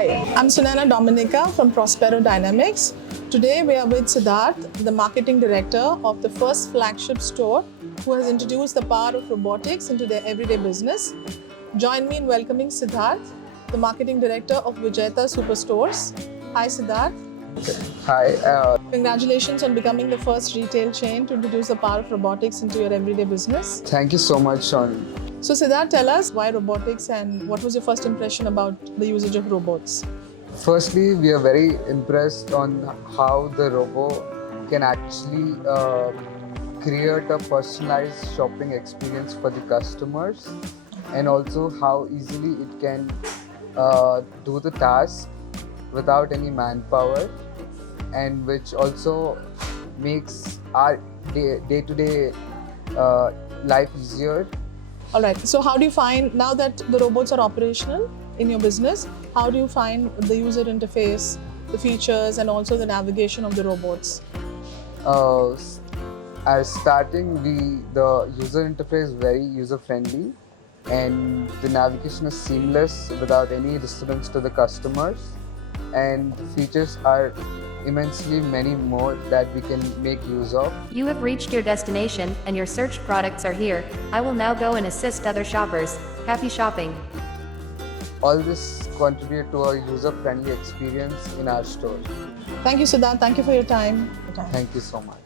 Hi, I'm Sunana Dominica from Prospero Dynamics. Today we are with Siddharth, the marketing director of the first flagship store who has introduced the power of robotics into their everyday business. Join me in welcoming Siddharth, the marketing director of Vijetha Superstores. Hi Siddharth. Hi. Congratulations on becoming the first retail chain to introduce the power of robotics into your everyday business. Thank you so much, Sean. So Siddharth, tell us why robotics and what was your first impression about the usage of robots? Firstly, we are very impressed on how the robot can actually create a personalized shopping experience for the customers, and also how easily it can do the task without any manpower, and which also makes our day-to-day life easier. All right. So how do you find, now that the robots are operational in your business, how do you find the user interface, the features, and also the navigation of the robots? As starting, the user interface is very user-friendly, and the navigation is seamless without any disturbance to the customers, and the features are immensely many more that we can make use of. You have reached your destination, and your searched products are here. I will now go and assist other shoppers. Happy shopping! All this contribute to a user-friendly experience in our store. Thank you, Siddharth. Thank you for your time. Thank you so much.